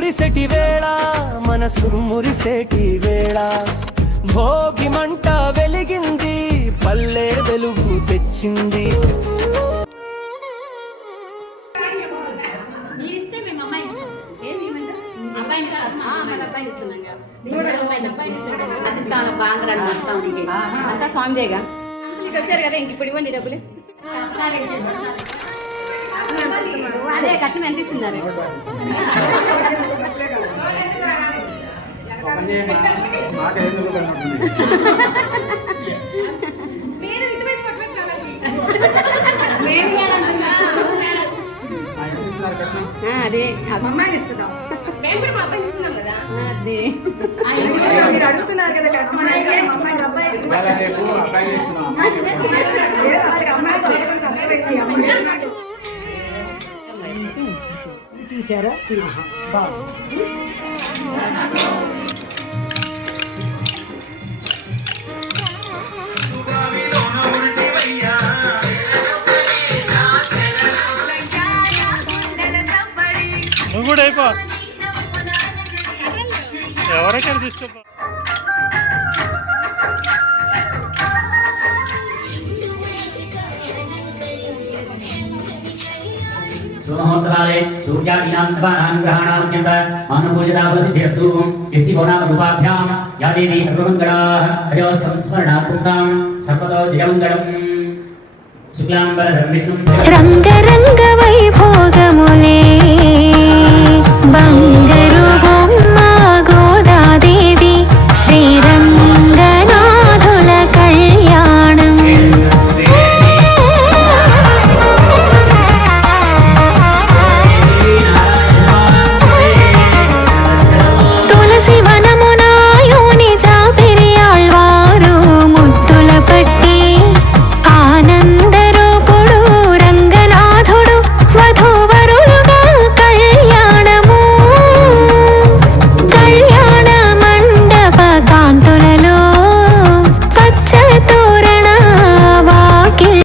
కురిసెటి వేళ మనసు మురిసేటి వేళ భోగి మంట వెలిగింది పల్లె వెలుగు తెచ్చింది. అంతా స్వామిదేగా వచ్చారు కదా, ఇంక ఇప్పుడు ఇవ్వండి డబ్బులు. అదే కట్నం ఎంత ఇస్తున్నారు? అదే అమ్మాయిని ఇస్తున్నాం, అదే మీరు అడుగుతున్నారు కదా తీసారా? నువ్వు కూడా అయిపో, ఎవరికైనా తీసుకోపో. सुमुहूर्तकाले सूर्यादीनां नवानां ग्रहाणामत्यन्त अनुकूलताफलसिद्ध्यस्तु यस्ति भवनामरूपाभ्यां या देवी सर्वमङ्गलाः तयोः संस्मरणात् पुंसां सर्वतो जयमङ्गलम् शुक्लाम्बरधरं विष्णुं రంగ రంగ వైభోగము